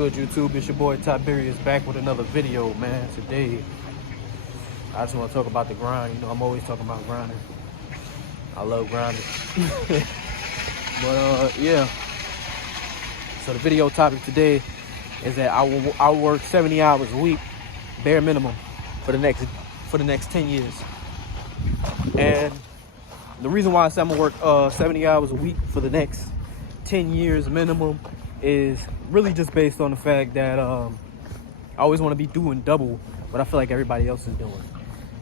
good, YouTube? It's your boy Tiberius back with another video, man. Today, I just want to talk about the grind. You know, I'm always talking about grinding. I love grinding. But yeah. So the video topic today is that I will work 70 hours a week, bare minimum, for the next 10 years. And the reason why I say I'm gonna work 70 hours a week for the next 10 years minimum is really just based on the fact that I always want to be doing double what I feel like everybody else is doing.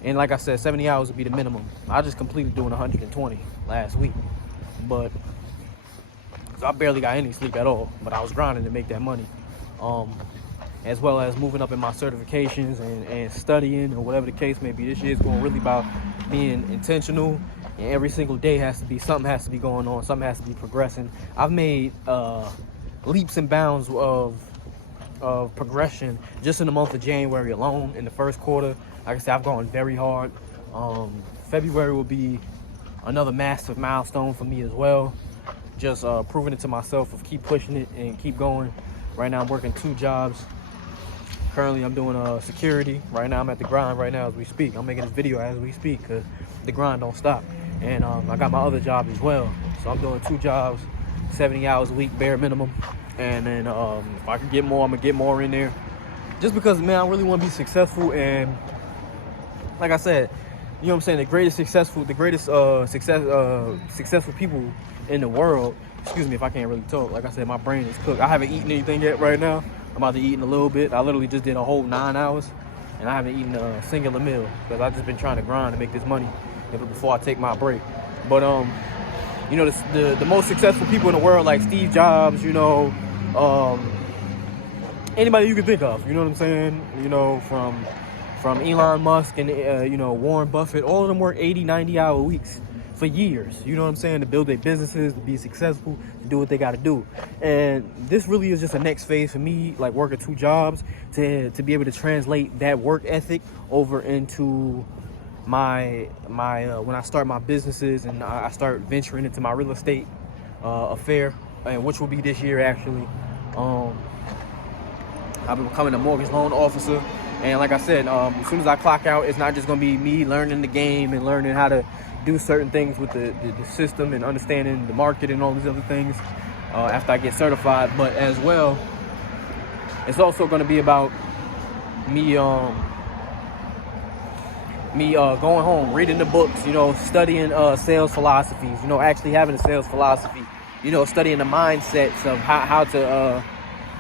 And like I said, 70 hours would be the minimum. I just completed doing 120 last week, but so I barely got any sleep at all, but I was grinding to make that money, as well as moving up in my certifications and studying or whatever the case may be. This year is going really about being intentional, and every single day something has to be going on, something has to be progressing. I've made leaps and bounds of progression just in the month of January alone. In the first quarter, like I said, I've gone very hard. February will be another massive milestone for me as well. Just proving it to myself of keep pushing it and keep going. Right now I'm working 2 jobs. Currently I'm doing security. Right now I'm at the grind right now as we speak. I'm making this video as we speak because the grind don't stop. And I got my other job as well. So I'm doing 2 jobs, 70 hours a week, bare minimum. And then if I can get more, I'm gonna get more in there. Just because, man, I really want to be successful. And like I said, you know what I'm saying, the greatest successful people in the world. Excuse me if I can't really talk. Like I said, my brain is cooked. I haven't eaten anything yet right now. I'm about to eat in a little bit. I literally just did a whole 9 hours and I haven't eaten a singular meal because I've just been trying to grind to make this money before I take my break. But you know, the most successful people in the world, like Steve Jobs, you know, anybody you can think of, you know what I'm saying, you know, from Elon Musk and you know, Warren Buffett, all of them work 80-90 hour weeks for years, you know what I'm saying, to build their businesses, to be successful, to do what they got to do. And this really is just a next phase for me, like working 2 jobs, to be able to translate that work ethic over into my when I start my businesses and I start venturing into my real estate affair, and which will be this year actually. I've been becoming a mortgage loan officer, and like I said, as soon as I clock out, it's not just gonna be me learning the game and learning how to do certain things with the system and understanding the market and all these other things after I get certified, but as well, it's also gonna be about me going home, reading the books, you know, studying sales philosophies, you know, actually having a sales philosophy, you know, studying the mindsets of how to,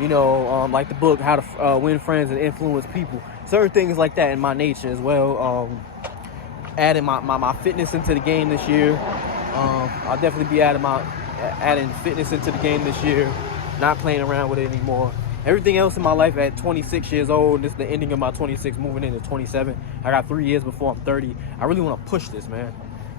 you know, like the book, How to Win Friends and Influence People. Certain things like that in my nature as well. Adding my fitness into the game this year. I'll definitely be adding fitness into the game this year, not playing around with it anymore. Everything else in my life at 26 years old, this is the ending of my 26, moving into 27. I got 3 years before I'm 30. I really want to push this, man.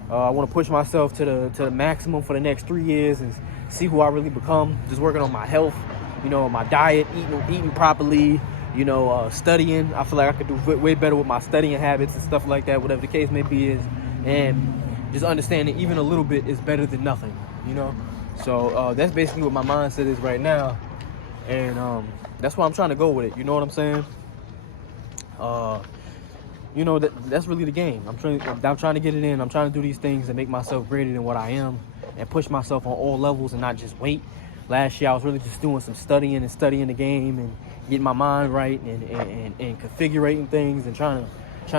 I want to push myself to the maximum for the next 3 years and see who I really become. Just working on my health, you know, my diet, eating properly, you know, studying. I feel like I could do way better with my studying habits and stuff like that, whatever the case may be is. And just understanding even a little bit is better than nothing, you know. So that's basically what my mindset is right now. And that's why I'm trying to go with it. You know what I'm saying? You know, that's really the game. I'm trying to get it in. I'm trying to do these things and make myself greater than what I am and push myself on all levels and not just wait. Last year I was really just doing some studying the game and getting my mind right and configuring things and trying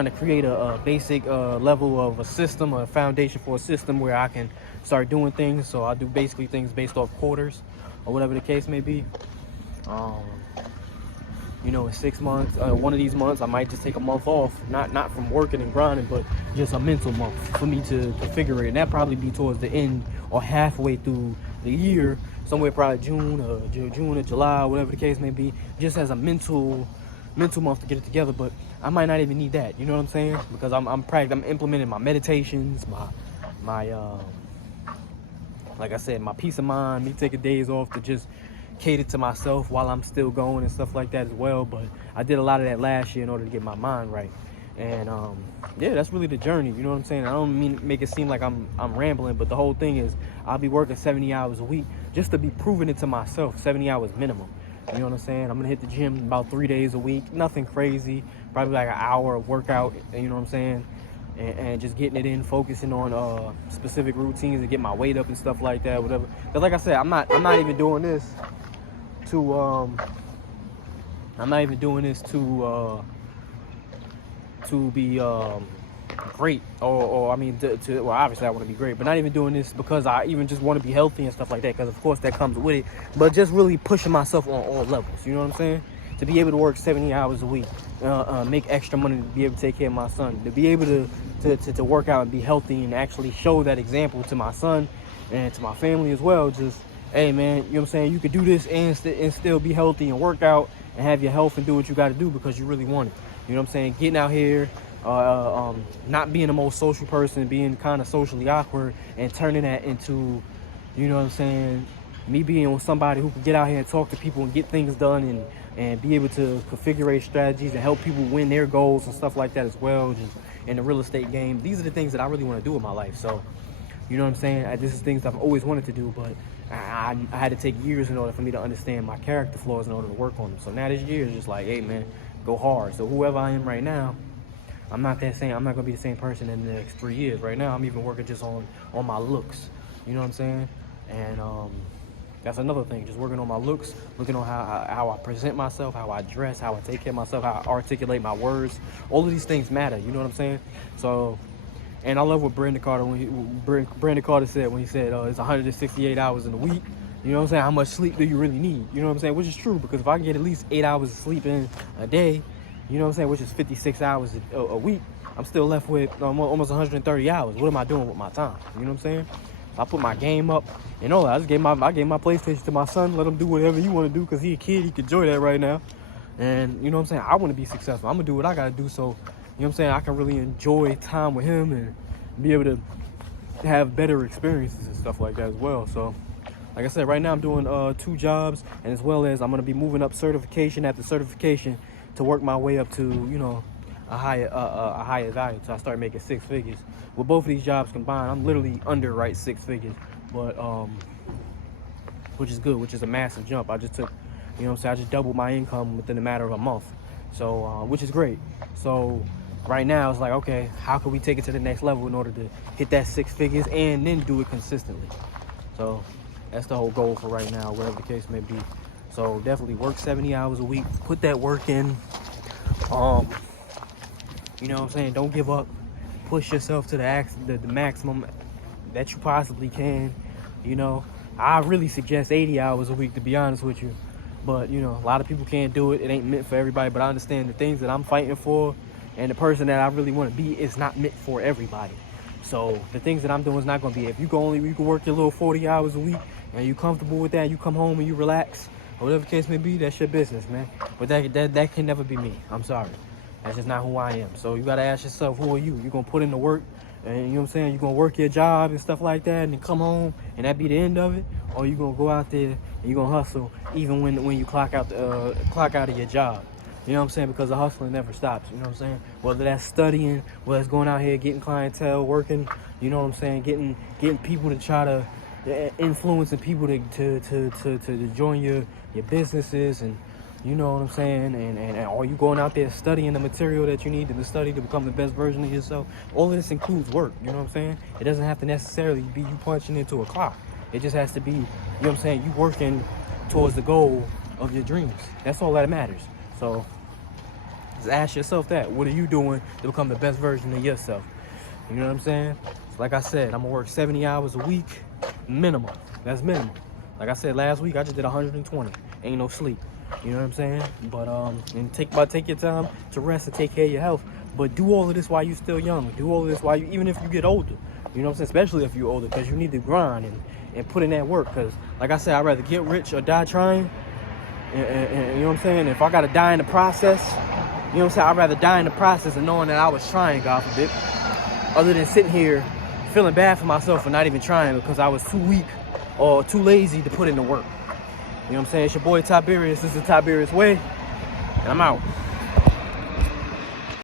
to create a basic level of a system, a foundation for a system where I can start doing things. So I do basically things based off quarters or whatever the case may be. You know, in 6 months, one of these months I might just take a month off, not from working and grinding, but just a mental month for me to figure it. And that probably be towards the end or halfway through the year, somewhere probably June or July, whatever the case may be, just as a mental month to get it together. But I might not even need that, you know what I'm saying? Because I'm implementing my meditations, my like I said, my peace of mind, me taking days off to just cater to myself while I'm still going and stuff like that as well. But I did a lot of that last year in order to get my mind right. And yeah, that's really the journey, you know what I'm saying? I don't mean to make it seem like I'm rambling, but the whole thing is I'll be working 70 hours a week just to be proving it to myself, 70 hours minimum. You know what I'm saying? I'm gonna hit the gym about 3 days a week. Nothing crazy. Probably like an hour of workout. You know what I'm saying? And just getting it in, focusing on specific routines and get my weight up and stuff like that, whatever. But like I said, I'm not even doing this to be great, or I mean, well, obviously I want to be great, but not even doing this because I even just want to be healthy and stuff like that, because of course that comes with it, but just really pushing myself on all levels. You know what I'm saying? To be able to work 70 hours a week, make extra money to be able to take care of my son, to be able to work out and be healthy and actually show that example to my son and to my family as well. Just, hey man, you know what I'm saying? You could do this and still be healthy and work out and have your health and do what you got to do because you really want it. You know what I'm saying? Getting out here, not being the most social person, being kind of socially awkward, and turning that into, you know what I'm saying, me being somebody who can get out here and talk to people and get things done and be able to configure strategies and help people win their goals and stuff like that as well, just in the real estate game. These are the things that I really want to do in my life. So, you know what I'm saying? This is things I've always wanted to do, but I had to take years in order for me to understand my character flaws in order to work on them. So now this year is just like, hey man, go hard. So whoever I am right now, I'm not gonna be the same person in the next 3 years. Right now, I'm even working just on my looks. You know what I'm saying? And that's another thing. Just working on my looks, looking on how I present myself, how I dress, how I take care of myself, how I articulate my words. All of these things matter. You know what I'm saying? So, and I love what Brandon Carter said when he said it's 168 hours in a week. You know what I'm saying? How much sleep do you really need? You know what I'm saying? Which is true, because if I can get at least 8 hours of sleep in a day, you know what I'm saying, which is 56 hours a week, I'm still left with almost 130 hours. What am I doing with my time? You know what I'm saying? I put my game up and all that. I gave my PlayStation to my son, let him do whatever you want to do, because he a kid, he can enjoy that right now. And you know what I'm saying? I want to be successful. I'm going to do what I got to do, so, you know what I'm saying, I can really enjoy time with him and be able to have better experiences and stuff like that as well. So, like I said, right now I'm doing 2 jobs, and as well as I'm going to be moving up certification after certification to work my way up to, you know, a higher value. So I start making 6 figures. With both of these jobs combined, I'm literally under 6 figures, but which is good, which is a massive jump. I just took, you know what I'm saying, I just doubled my income within a matter of a month. So which is great. So right now it's like, okay, how can we take it to the next level in order to hit that 6 figures and then do it consistently? So that's the whole goal for right now, whatever the case may be. So definitely work 70 hours a week, put that work in. You know what I'm saying? Don't give up. Push yourself to the maximum that you possibly can. You know, I really suggest 80 hours a week, to be honest with you. But, you know, a lot of people can't do it. It ain't meant for everybody. But I understand the things that I'm fighting for and the person that I really want to be is not meant for everybody. So the things that I'm doing is not going to be. If you can work your little 40 hours a week and you're comfortable with that, you come home and you relax, or whatever the case may be, that's your business, man. But that can never be me. I'm sorry. That's just not who I am. So you got to ask yourself, who are you? You're going to put in the work, and you know what I'm saying? You're going to work your job and stuff like that, and then come home, and that be the end of it? Or you going to go out there, and you're going to hustle, even when you clock out of your job. You know what I'm saying? Because the hustling never stops, you know what I'm saying? Whether that's studying, whether it's going out here, getting clientele, working, you know what I'm saying? Getting people to try to, influencing people to join your businesses, and you know what I'm saying, and are you going out there studying the material that you need to study to become the best version of yourself? All of this includes work, you know what I'm saying? It doesn't have to necessarily be you punching into a clock. It just has to be, you know what I'm saying, you working towards the goal of your dreams. That's all that matters. So just ask yourself that. What are you doing to become the best version of yourself? You know what I'm saying? So like I said, I'm gonna work 70 hours a week, minimum. That's minimum. Like I said, last week I just did 120. Ain't no sleep. You know what I'm saying? But and take your time to rest and take care of your health. But do all of this while you're still young. Do all of this even if you get older. You know what I'm saying? Especially if you're older, because you need to grind and put in that work. Because like I said, I'd rather get rich or die trying. And you know what I'm saying? If I gotta die in the process, you know what I'm saying? I'd rather die in the process and knowing that I was trying, God forbid, other than sitting here feeling bad for myself for not even trying because I was too weak or too lazy to put in the work. You know what I'm saying? It's your boy Tiberius. This is the Tiberius Way, and I'm out.